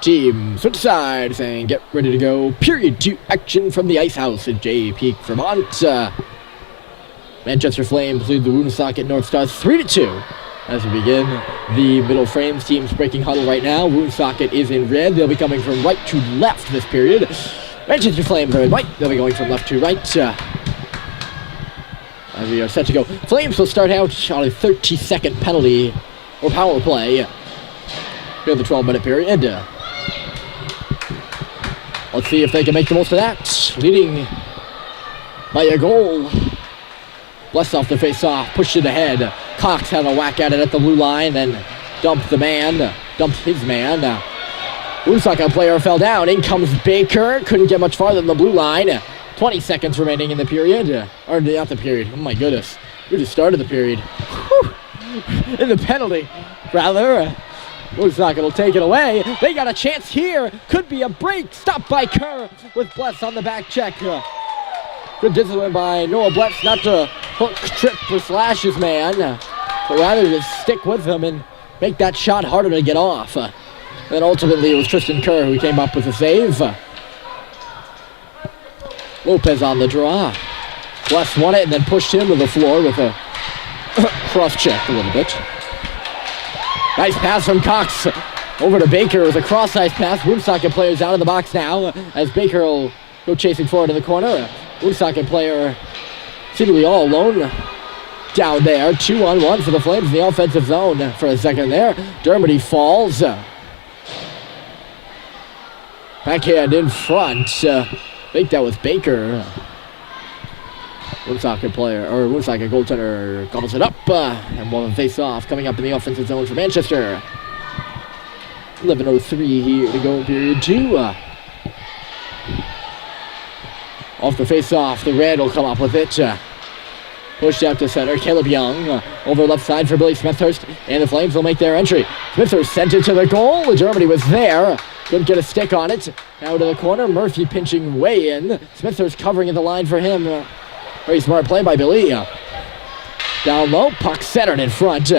Team switch sides and get ready to go. Period 2 action from the Ice House in Jay Peak, Vermont. Manchester Flames lead the Woonsocket North Stars 3-2 as we begin the middle frames. Teams breaking huddle right now. Woonsocket is in red. They'll be coming from right to left this period. Manchester Flames are in white. They'll be going from left to right. As we are set to go. Flames will start out on a 30-second penalty or power play here in the 12-minute period. Let's see if they can make the most of that. Leading by a goal. Bless off the face-off, pushed it ahead. Cox had a whack at it at the blue line, then dumped his man. Woonsocket player fell down. In comes Baker. Couldn't get much farther than the blue line. 20 seconds remaining in the period. Or not the period. Oh my goodness. We just started the period. Whew. In the penalty, rather. Woonsocket will take it away. They got a chance here. Could be a break. Stopped by Kerr with Bless on the back check. Good discipline by Noah Bless not to hook, trip, or slash his man, but rather just stick with him and make that shot harder to get off. Then ultimately it was Tristan Kerr who came up with a save. Lopez on the draw. Bless won it and then pushed him to the floor with a cross check a little bit. Nice pass from Cox over to Baker with a cross-ice pass. Woonsocket players out of the box now as Baker will go chasing forward in the corner. Woonsocket player seemingly all alone down there. 2-on-1 for the Flames in the offensive zone for a second there. Dermody falls. Backhand in front. I think that was Baker. Woonsocket goaltender gobbles it up. And one face off coming up in the offensive zone for Manchester. 11:03 here to go in period 2. Off the face-off, the red will come up with it. Pushed out to center, Caleb Young over left side for Billy Smithhurst, and the Flames will make their entry. Smithhurst sent it to the goal. Germany was there. Couldn't get a stick on it. Now to the corner, Murphy pinching way in. Smithhurst covering at the line for him. Very smart play by Billy. Down low, puck centered in front.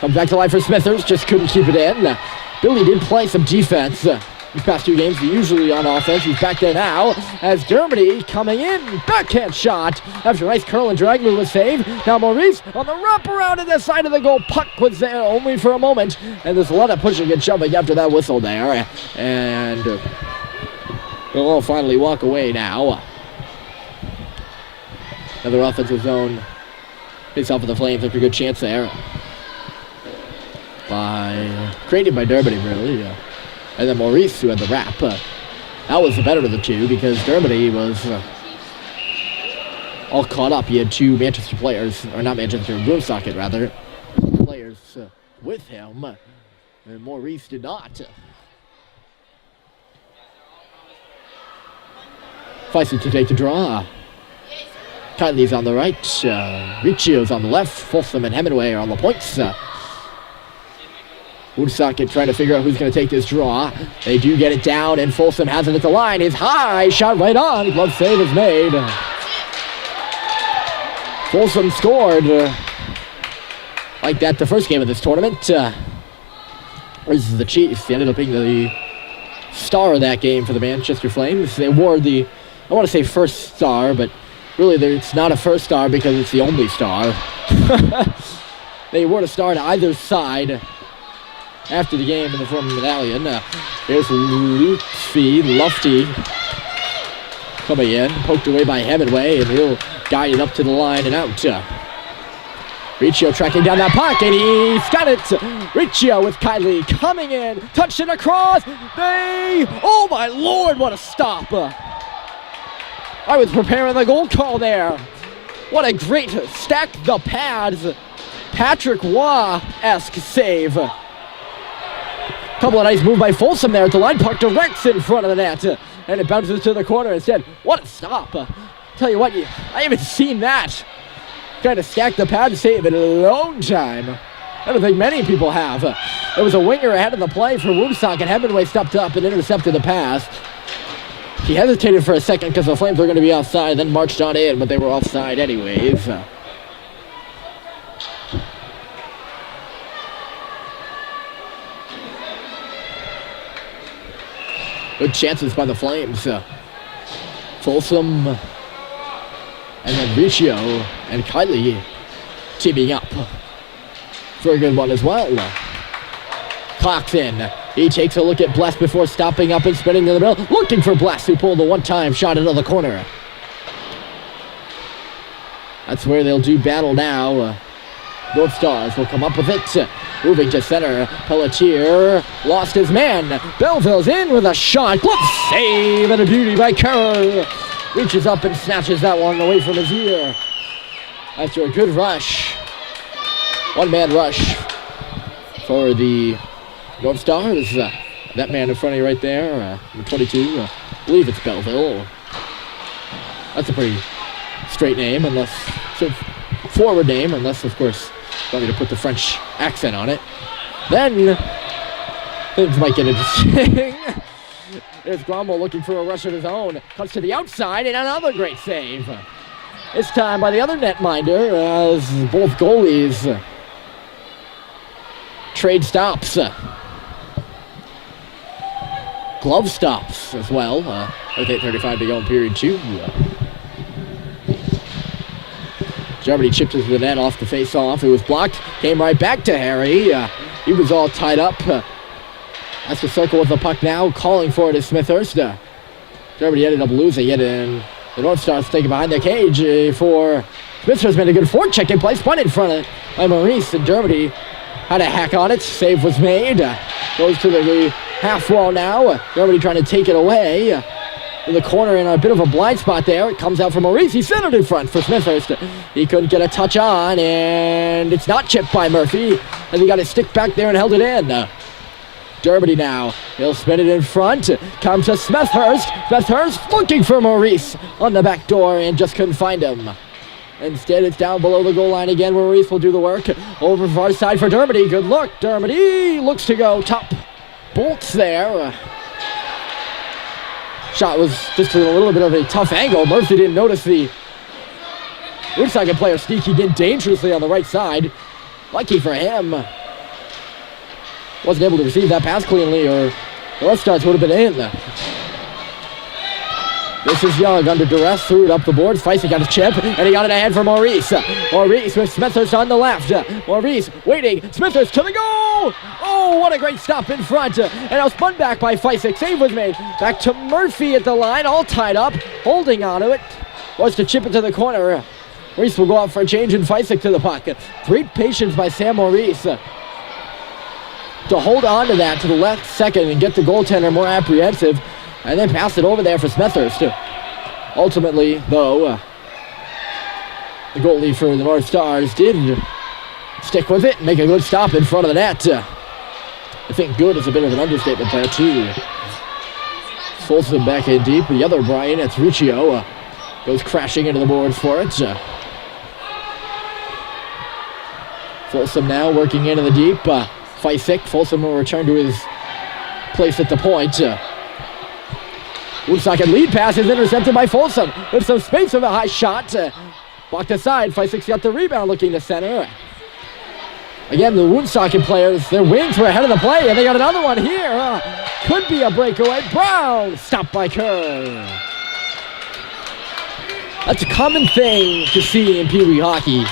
Comes back to life for Smithhurst, just couldn't keep it in. Billy did play some defense. These past 2 games, usually on offense. He's back there now as Dermody coming in. Backhand shot after a nice curl and drag move was saved. Now Maurice on the wraparound at the side of the goal. Puck was there only for a moment. And there's a lot of pushing and shoving after that whistle there. And they'll all finally walk away now. Another offensive zone. Face off of the Flames after a good chance there. Created by Dermody, really. And then Maurice, who had the wrap. That was the better of the two because Dermody was all caught up. He had 2 Manchester players, or not Manchester, Woonsocket rather, players with him. And Maurice did not. Feisty to take the draw. Kiley's on the right. Riccio's on the left. Folsom and Hemingway are on the points. Woonsocket trying to figure out who's going to take this draw. They do get it down, and Folsom has it at the line. His high shot right on. Glove save is made. Folsom scored like that the first game of this tournament. This is the Chiefs. They ended up being the star of that game for the Manchester Flames. They award the, I want to say first star, but really it's not a first star because it's the only star. They award a star to either side after the game in the form of medallion. Here's Lufty coming in, poked away by Hemingway, and he'll guide it up to the line and out. Riccio tracking down that puck, and he's got it. Riccio with Kiley coming in, touched it across. Oh my lord, what a stop. I was preparing the goal call there. What a great stack the pads, Patrick Waugh-esque save. Couple of nice move by Folsom there at the line. Puck directs in front of the net. And it bounces to the corner instead. What a stop. Tell you what, I haven't seen that kind of stack the pad save in a long time. I don't think many people have. There was a winger ahead of the play for Woonsocket. Hemingway stepped up and intercepted the pass. He hesitated for a second because the Flames were going to be offside, then marched on in, but they were offside anyways. Good chances by the Flames. Folsom and then Riccio and Kylie teaming up for a good one as well. Clocks in. He takes a look at Bless before stopping up and spinning to the middle. Looking for Bless, who pulled the one-time shot into the corner. That's where they'll do battle now. North Stars will come up with it. Moving to center. Pelletier lost his man. Belleville's in with a shot. Glove save and a beauty by Kerr. Reaches up and snatches that one away from his ear. After a good rush. One-man rush for the North Stars. That man in front of you right there, number 22. I believe it's Belleville. That's a pretty straight name, unless it's a forward name, unless, of course, you want me to put the French accent on it. Then things might get interesting. There's Grommel looking for a rush of his own. Cuts to the outside, and another great save. This time by the other netminder, as both goalies trade stops. Glove stops as well. With 8:35 to go in period 2. Germany chipped into the net off the face-off. It was blocked. Came right back to Harry. He was all tied up. That's the circle with the puck now. Calling for it is Smithhurst. Germany ended up losing it, and the North Stars taking behind their cage for Smithhurst. Made a good forecheck in place. Spun in front of by Maurice, and Germany had a hack on it. Save was made. Goes to the half wall now. Germany trying to take it away. In the corner in a bit of a blind spot there. It comes out from Maurice. He centered in front for Smithhurst. He couldn't get a touch on, and it's not chipped by Murphy. And he got his stick back there and held it in. Germany now. He'll spin it in front. Comes to Smithhurst. Smithhurst looking for Maurice on the back door and just couldn't find him. Instead, it's down below the goal line again. Maurice will do the work. Over far side for Dermody. Good look. Dermody looks to go top. Bolts there. Shot was just a little bit of a tough angle. Murphy didn't notice the Woonsocket player sneaking in dangerously on the right side. Lucky for him. Wasn't able to receive that pass cleanly, or the North Stars would have been in. This is Young under duress, threw it up the boards. Feisty got a chip, and he got it ahead for Maurice. Maurice with Smithhurst on the left. Maurice waiting. Smithhurst to the goal! Oh, what a great stop in front. And now spun back by Feisty. Save was made. Back to Murphy at the line, all tied up. Holding onto it. Was to chip it to the corner. Maurice will go out for a change in Feisty to the puck. Great patience by Sam Maurice to hold on to that to the left second and get the goaltender more apprehensive. And then pass it over there for Smithhurst. Ultimately, though, the goalie for the North Stars did stick with it and make a good stop in front of the net. I think good is a bit of an understatement there, too. Folsom back in deep. The other Brian, that's Riccio, goes crashing into the boards for it. Folsom now working into the deep. Feisty. Folsom will return to his place at the point. Woonsocket lead pass is intercepted by Folsom with some space of a high shot. Blocked aside. Feisik's got the rebound looking to center. Again, the Woonsocket players, their wings were ahead of the play, and they got another one here. Could be a breakaway. Brown stopped by Kerr. That's a common thing to see in Pee Wee hockey.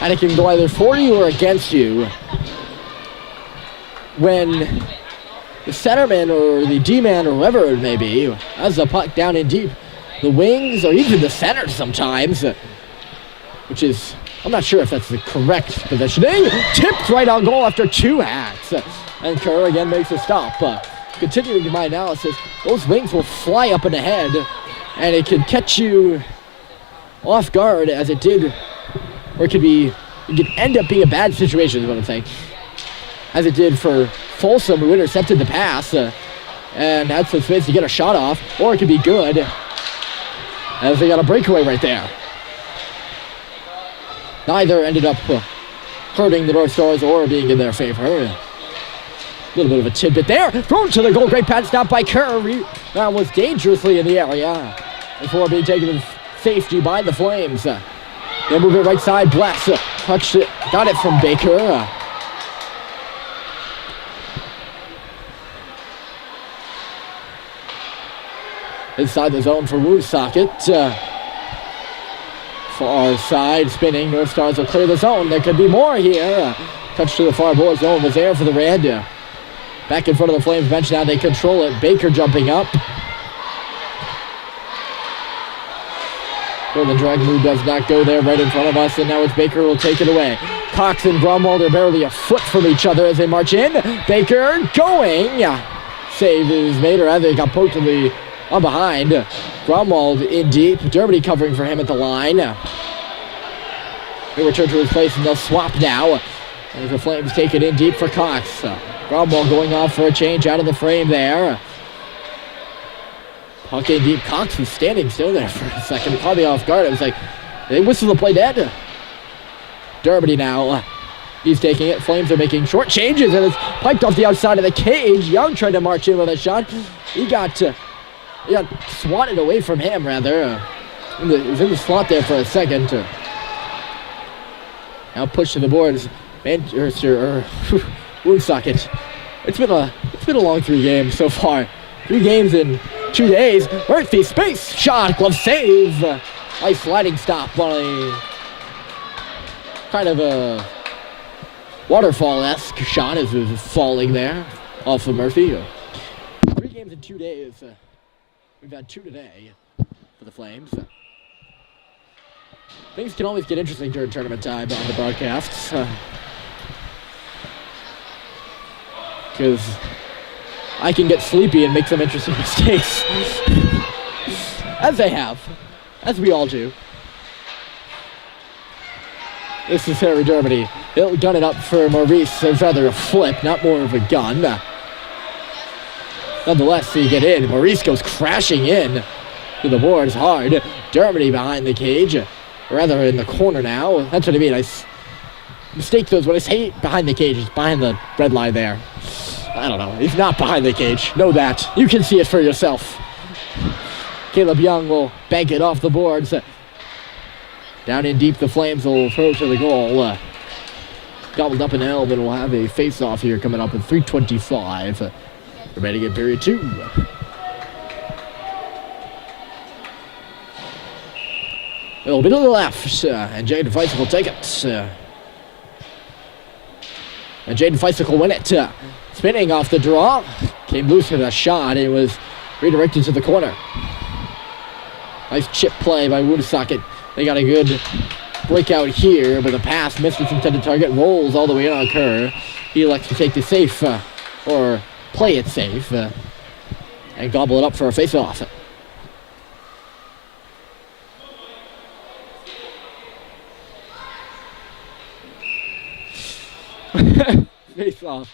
And it can go either for you or against you. When the centerman or the D-man or whoever it may be has the puck down in deep, the wings or even the center sometimes, which is, I'm not sure if that's the correct positioning, tipped right on goal after two hacks. And Kerr again makes a stop. Continuing my analysis, those wings will fly up and ahead, and it can catch you off guard as it did, or it could end up being a bad situation is what I'm saying, as it did for Folsom, who intercepted the pass and had some space to get a shot off, or it could be good as they got a breakaway right there. Neither ended up hurting the North Stars or being in their favor. A little bit of a tidbit there. Thrown to the goal. Great pad stop by Kerr. That was dangerously in the area before being taken to safety by the Flames. They move it right side. Bless touched it. Got it from Baker. inside the zone for Woonsocket. Far side spinning. North Stars will clear the zone. There could be more here. Touch to the far board zone was there for the red. Back in front of the Flames bench now. They control it. Baker jumping up. Well, the drag move does not go there right in front of us, and now it's Baker who will take it away. Cox and Gromwald are barely a foot from each other as they march in. Baker going. Save is made, or rather, got poked on behind. Gromwald in deep. Dermody covering for him at the line. He'll return to his place, and they'll swap now. As the Flames take it in deep for Cox. Gromwald going off for a change out of the frame there. Puck in deep. Cox was standing still there for a second. Caught me off guard. It was like, they whistle the play dead. Dermody now. He's taking it. Flames are making short changes, and it's piped off the outside of the cage. Young tried to march in with a shot. He got swatted away from him, rather. He was in the slot there for a second. Now pushed to the boards. Woonsocket. It's been a long 3 games so far. 3 games in 2 days. Murphy, space, shot, glove save. Nice sliding stop on a kind of a waterfall-esque shot as it was falling there off of Murphy. 3 games in 2 days. We've had 2 today for the Flames. Things can always get interesting during tournament time on the broadcasts. Because I can get sleepy and make some interesting mistakes. As they have. As we all do. This is Harry Dermody. He'll gun it up for Maurice. It's rather a flip, not more of a gun. Nonetheless, so you get in. Maurice goes crashing in to the boards hard. Dermody behind the cage. Rather in the corner now. That's what I mean. I mistake those. When I say behind the cage, it's behind the red line there. I don't know. He's not behind the cage. Know that. You can see it for yourself. Caleb Young will bank it off the boards. Down in deep, the Flames will throw to the goal. Gobbled up and held, and we'll have a face-off here coming up at 3:25. Remaining in period 2. A little bit to the left, and Jaden Feisik will take it. And Jaden Feisik will win it. Spinning off the draw. Came loose with a shot. It was redirected to the corner. Nice chip play by Woonsocket. They got a good breakout here, but the pass missed its intended target. Rolls all the way on Kerr. He elects to take the safe, or play it safe, and gobble it up for a face-off. Face-off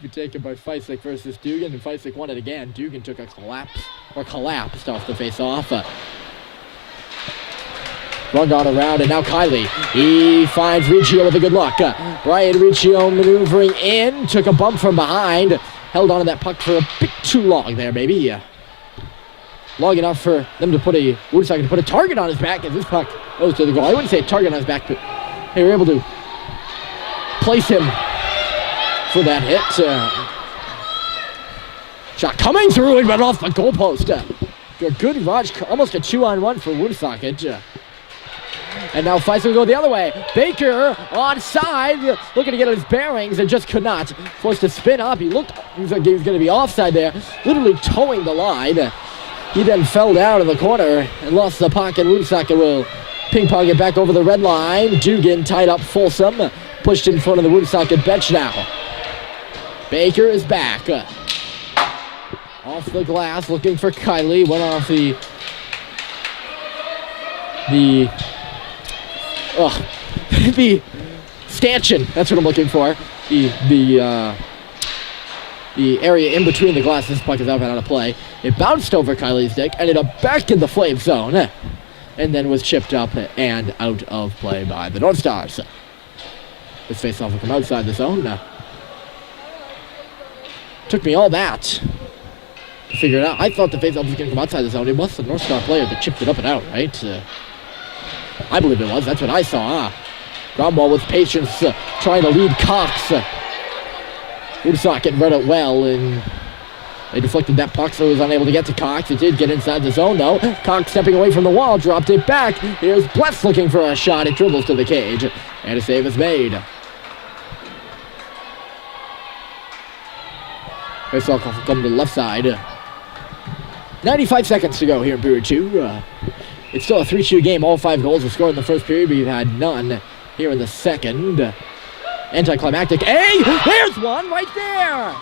be taken by Feisik versus Dugan, and Feisik won it again. Dugan took a collapsed off the face-off. Run on around, and now Kiley. He finds Riccio with a good look. Brian Riccio maneuvering in, took a bump from behind, held on to that puck for a bit too long there, maybe. Long enough for them to put Woonsocket to put a target on his back as this puck goes to the goal. I wouldn't say a target on his back, but they were able to place him for that hit. Shot coming through and went off the goalpost. A good rush, almost a 2-on-1 for Woonsocket. And now Feisik will go the other way. Baker onside, looking to get his bearings and just could not. Forced to spin up. He looked like he was going to be offside there, literally towing the line. He then fell down in the corner and lost the puck, and Woonsocket will ping-pong it back over the red line. Dugan tied up Folsom, pushed in front of the Woonsocket bench now. Baker is back. Off the glass, looking for Kiley. Went off the stanchion. That's what I'm looking for. The area in between the glass. This puck is out of play. It bounced over Kiley's stick, ended up back in the Flame zone, and then was chipped up and out of play by the North Stars. This face-off will come outside the zone. Took me all that to figure it out. I thought the face-off was going to come outside the zone. It was the North Star player that chipped it up and out, right? I believe it was. That's what I saw. Gromwald with patience, trying to lead Cox. Woonsocket read it well and They deflected that puck, so he was unable to get to Cox. It did get inside the zone, though. Cox stepping away from the wall, dropped it back. Here's Bless looking for a shot. It dribbles to the cage, and a save is made. Faceoff will come to the left side. 95 seconds to go here in period 2. It's still a 3-2 game. All 5 goals were scored in the first period, but you've had none here in the second. Anticlimactic. Hey, there's one right there.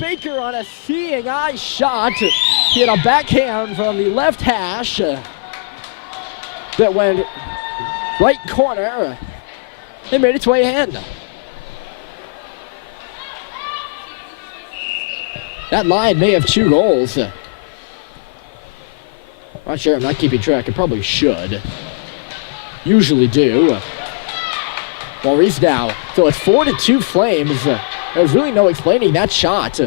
Baker on a seeing eye shot. He had a backhand from the left hash that went right corner and made its way in. That line may have 2 goals. Not sure, I'm not keeping track. I probably should. Usually do. Maurice now. So it's 4-2 Flames. There's really no explaining that shot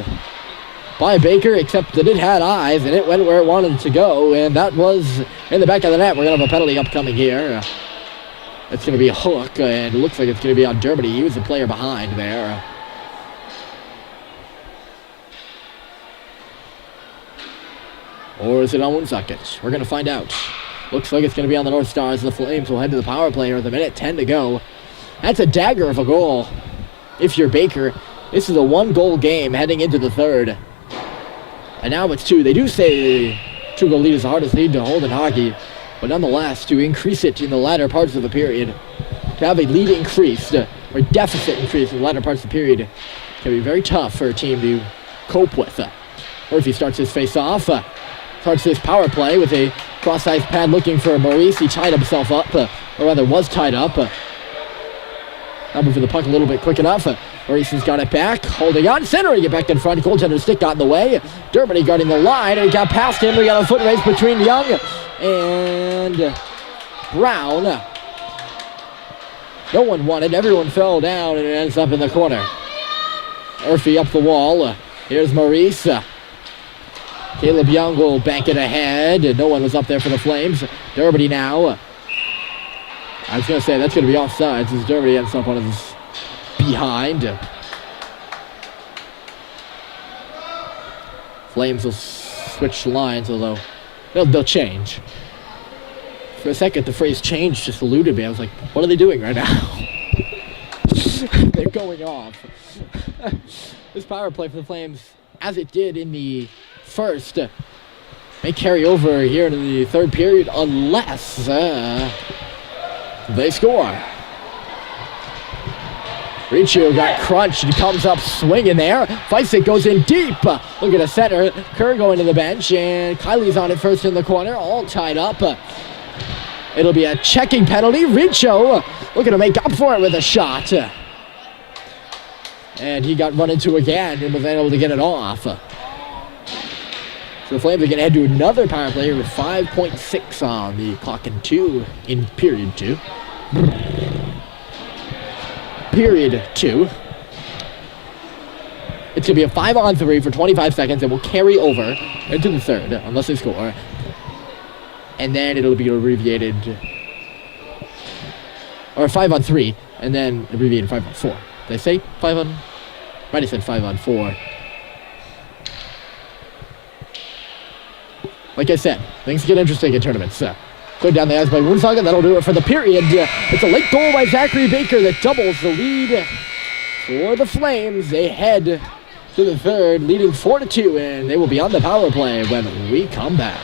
by Baker, except that it had eyes and it went where it wanted to go, and that was in the back of the net. We're going to have a penalty upcoming here. It's going to be a hook, and it looks like it's going to be on Dermody. He was the player behind there. Or is it on Woonsocket? We're going to find out. Looks like it's going to be on the North Stars. The Flames will head to the power play with a minute 10 to go. That's a dagger of a goal. If you're Baker, this is a 1-goal game heading into the third. And now it's 2. They do say 2-goal lead is the hardest lead to hold in hockey. But nonetheless, to increase it in the latter parts of the period, to have a lead increased, or deficit increased in the latter parts of the period, can be very tough for a team to cope with. Murphy starts his face-off. Starts his power play with a cross-ice pad looking for Maurice. He tied himself up, or rather was tied up. Not moving the puck a little bit quick enough. Maurice has got it back, holding on, centering it back in front. Goaltender's stick got in the way. Dermody guarding the line, and it got past him. We got a foot race between Young and Brown. No one won it. Everyone fell down, and it ends up in the corner. Murphy up the wall. Here's Maurice. Caleb Young will bank it ahead. No one was up there for the Flames. Dermody now. I was going to say that's going to be offsides as Dermody ends up on his behind. Flames will switch lines, although they'll change. For a second, the phrase change just eluded me. I was like, what are they doing right now? They're going off. This power play for the Flames, as it did in the first, may carry over here into the third period unless they score. Riccio got crunched and comes up swinging there. Fights it, goes in deep. Look at the center. Kerr going to the bench, and Kylie's on it first in the corner, all tied up. It'll be a checking penalty. Riccio looking to make up for it with a shot. And he got run into again and was able to get it off. So the Flames are going to head to another power play with 5.6 on the clock in period 2. Period 2. It's going to be a 5-on-3 for 25 seconds and will carry over into the third unless they score. And then it'll be abbreviated, or 5-on-3, and then abbreviated 5-on-4. Did I say 5-on? Might have said 5-on-4. Like I said, things get interesting in tournaments. Go down the ice by Woonsocket. That'll do it for the period. It's a late goal by Zachary Baker that doubles the lead for the Flames. They head to the third, leading 4-2, and they will be on the power play when we come back.